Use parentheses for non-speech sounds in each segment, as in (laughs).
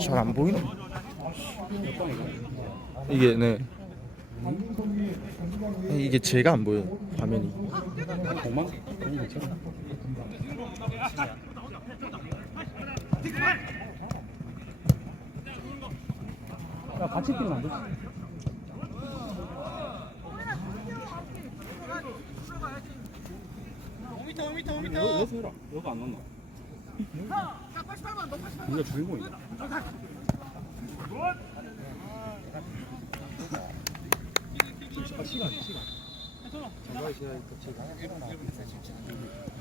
잘 안 보이네. 이게 네. 이게 제가 안 보여 화면이. 공만? 공이 괜찮 아. 야 같이 뛰면 안 돼? 여- 여기서 해라. 여기 안 넣나? 우리가 주인공이다. 아, 시간, 시간. 시간이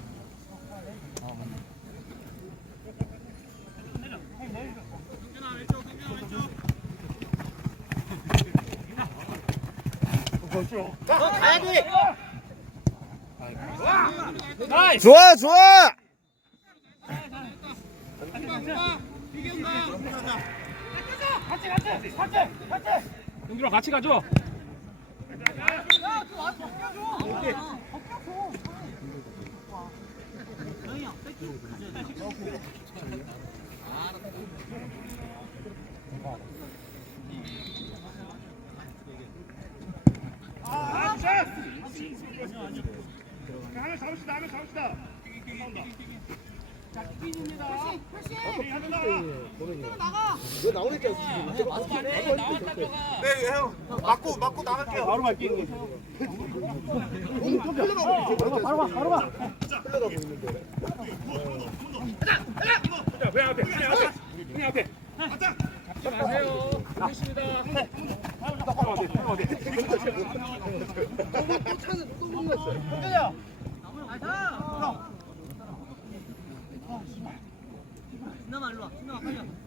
겹치고. 좋아 좋아. 형들아 같이 가죠. 하나 잡읍시다 하나 잡읍시다 네 형 맞고 맞고 나갈게요 바로 갈게요 바로 가, 바로 가. 왜 앞에 왜 앞에 형님 앞에. 잡지 마세요. 좋습니다. 나이스!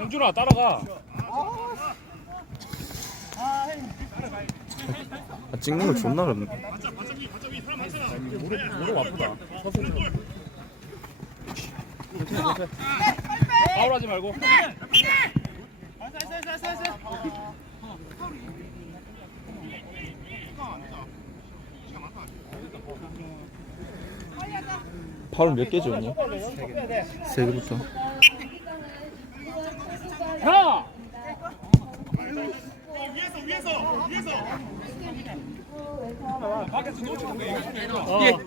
영준아 따라가. 아, 찍는 거 존나 어렵네. 무릎 무릎 아프다. 서서 파울하지 말고. 파울 몇개 줬니? 세 개부터. 야! 어.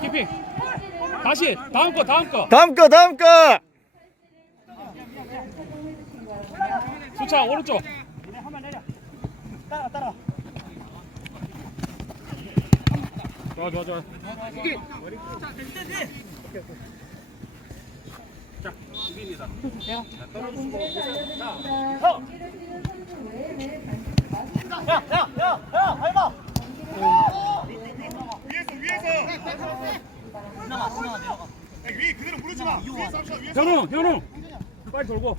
키핑. 다시 다음 거 다음 거. 다음 거 다음 거. 수차 오른쪽. 좋아 좋아 좋아. 자, 수빈이다. 위에서 위에서! 야, 위 그대로 무르지 마. 위에서 합시다 위에서. 현우 현우! 빨리 돌고.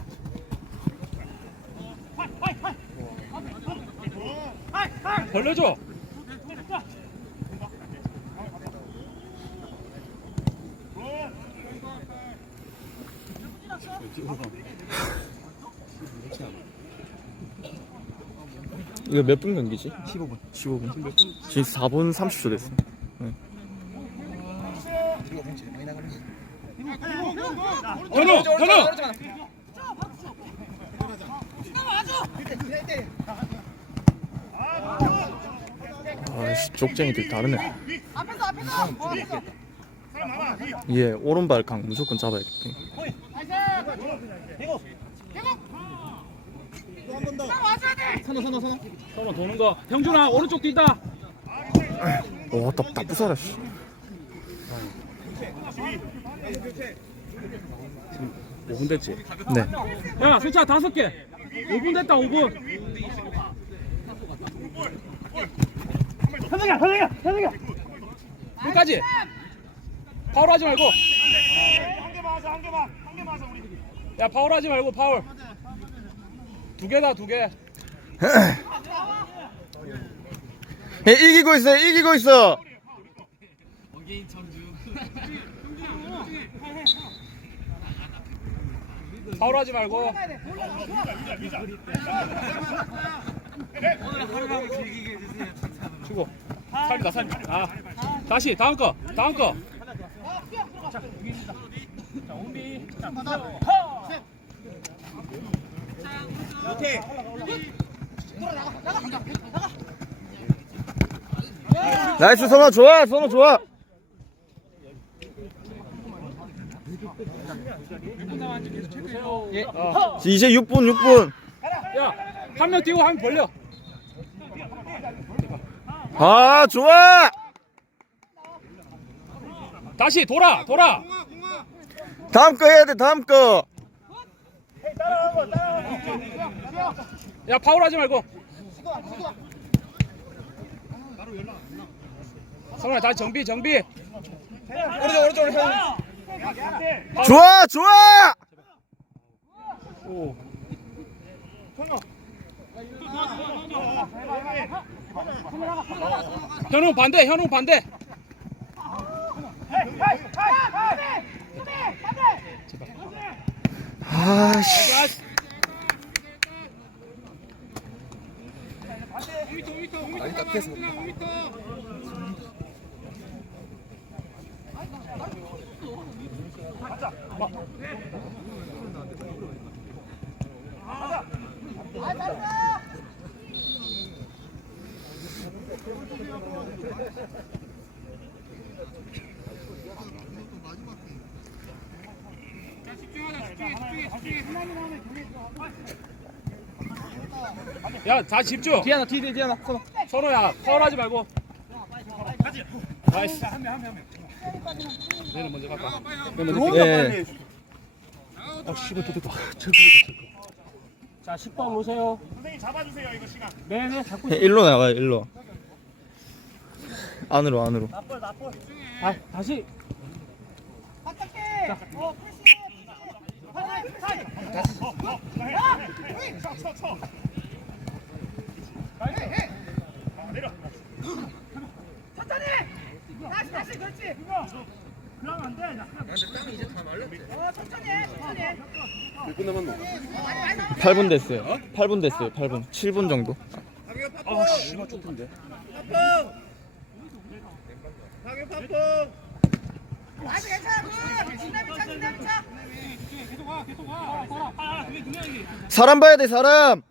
벌려줘. 이거 몇 분 경기지? 15분. 15분. 지금 4분 30초 됐어. 네. 현우 현우. 아씨 족쟁이들 다르네. 앞에서 앞에서 얘 오른발 강 무조건 잡아야겠다. 와줘야 돼 서로 도는 거. 형준아 오른쪽 뛴다. 와, 딱, 딱 부사라, 씨. 지금 5분 됐지? 네. 야, 수차 다섯 개. 5분 됐다, 5분. 현석이야, 현석이야, 현석이야. 끝까지. 파울 하지 말고. 한 개만 하자 한 개만 한 개만 하자 우리 야, 파울 하지 말고 파울. 두 개다, 두 개. (laughs) 예, 이기고 있어, 이기고 있어. 파울 하지 말고. 주고. 살리다, 살리다. 아, 다시 다음 거, 다음 거. 나이스, 선호 좋아, 선호 좋아. 어. 이제 6분, 6분. 야, 한 명 뛰고 한 명 벌려. 아, 좋아. 다시 돌아, 돌아. 다음 거 해야 돼, 다음 거. 야, 파울하지 말고. 성훈아, 다시 정비, 정비. 오른쪽, 오른쪽, 오른쪽. 좋아, 좋아. 오. 현웅 반대, 현웅 반대. 아씨. 야, 다 집중. 디아나, 디디, 디아나. 선호. 선호야, 파울하지 말고. 나이스. 얘는 먼저 갈까? 얘는 먼저 예. 아, 씨발, 또 됐다. 자, 10번 오세요. 선생님 잡아주세요 이거 시간 네 네, 잡고 예, 일로 나가요, 일로. 안으로, 안으로. 아, 다시. 어떡해 어쳐 해 천천히 해 8분 됐어요. 8분 됐어요, 8분. 7분 정도. 아, 씨발, 좁은데. 아직 괜찮아 굿 진남이 차 진남이 차 사람 봐야 돼, 사람.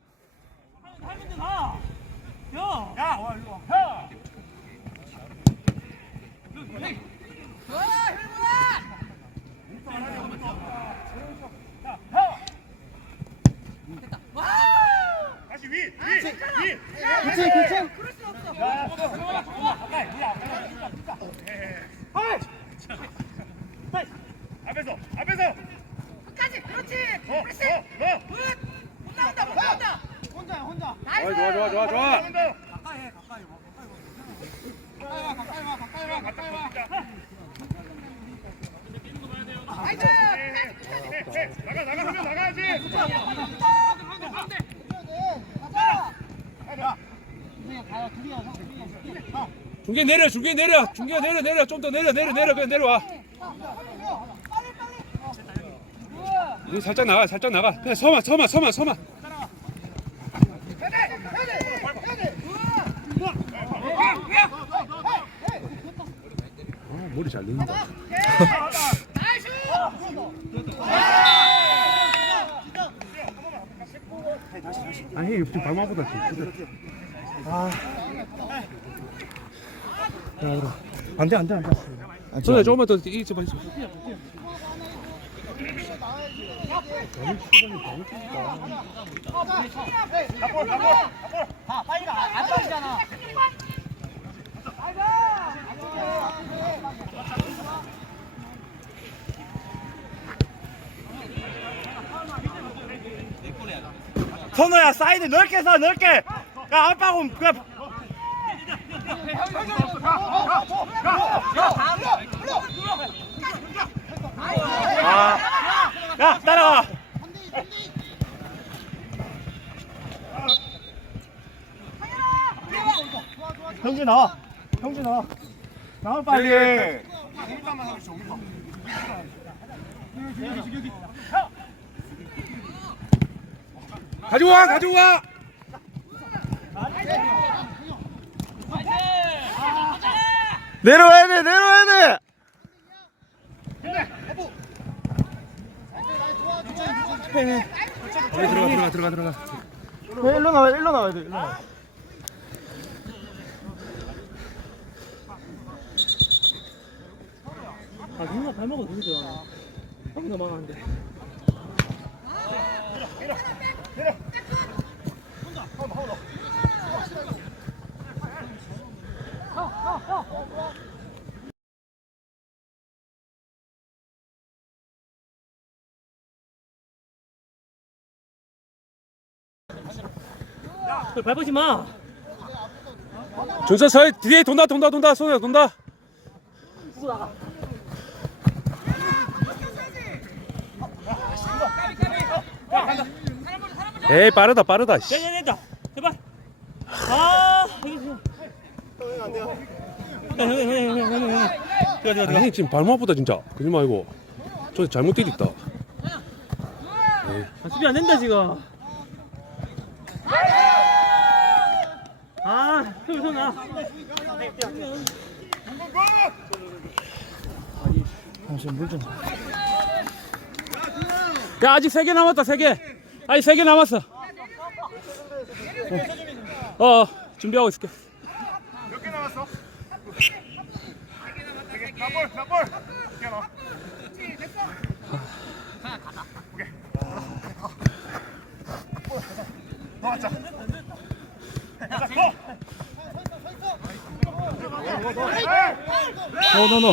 다시 위 위 위 그렇지 그렇지 그럴 수 없어 앞에서 앞에서 끝까지 그렇지 그렇지 어어너 굿못 나온다 못 나온다 혼자야 혼자 나이스 좋아 좋아 좋아 좋아 나온다 나가 나가 하면 나가야지 중계 내려, 중계 내려, 중계 내려, 내려, 좀 더 내려, 내려, 내려, 그냥 내려와. 여기 살짝 나가, 살짝 나가. 그냥 서만, 서만, 서만, 서만. 아, 머리 잘 넣는다. (laughs) 아니, 지금 발마보다 지금 안돼 안돼 안돼. 저기 조금만 더 이쪽 봐 선호야 사이드 넓게 서 넓게. 야 안빠고 그냥. 아 야 따라와. 형준 나와. 형준 나와. 나와 빨리 가져와 가져와 내려와야 돼 내려와야 돼 들어가 들어가 들어가 들어가 네, 일로 나와야 돼 일로 나와야 돼 일로 나와야 돼. 아 누나 발 먹어 누구죠? 아무나 망하는데. 밟지 마. 서 뒤에 돈다 돈다 돈다 손에 돈다 에이 빠르다 빠르다 씨. 됐다 됐다. 제발. 아 여기 좀. 형, 형, 형, 형, 형, 형, 형. 들어가, 들어가, 들어가. 아니 지금 발목보다 진짜 그지 말고 저 잘못 뛰었다 아, 수비 안 된다 지금. 아, 형, 형, 아. 야 아직 세 개 남았다 세개 아직 세개 남았어 어, 어 준비하고 있을게 몇 개 남았어? 나볼 나볼 개 나. 오케이. 나왔자. 가자, 고! 노노노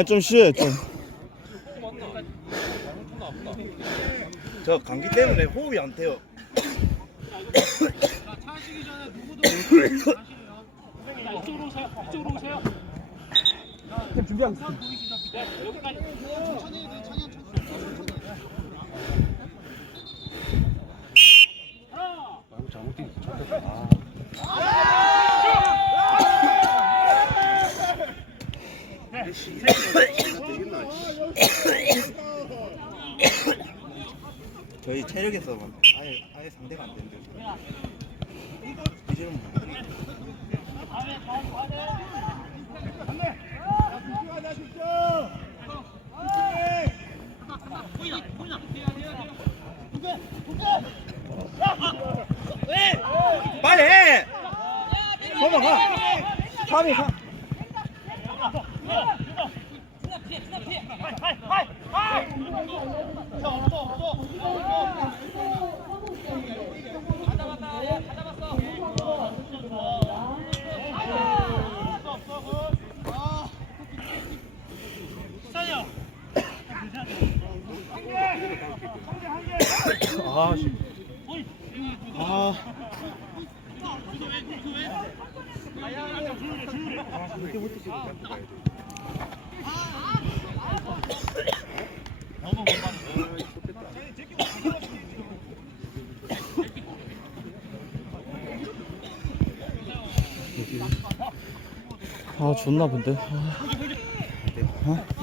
좀 쉬어, 좀. 저 감기 때문에 호흡이 안 돼요 저희 체력에서만 아예 아예 상대가 안 되는데 이제는 뭐. 빨리 해! 넘어가! 3위 3 아, 씨. 아. 아, 존나 본데. 아.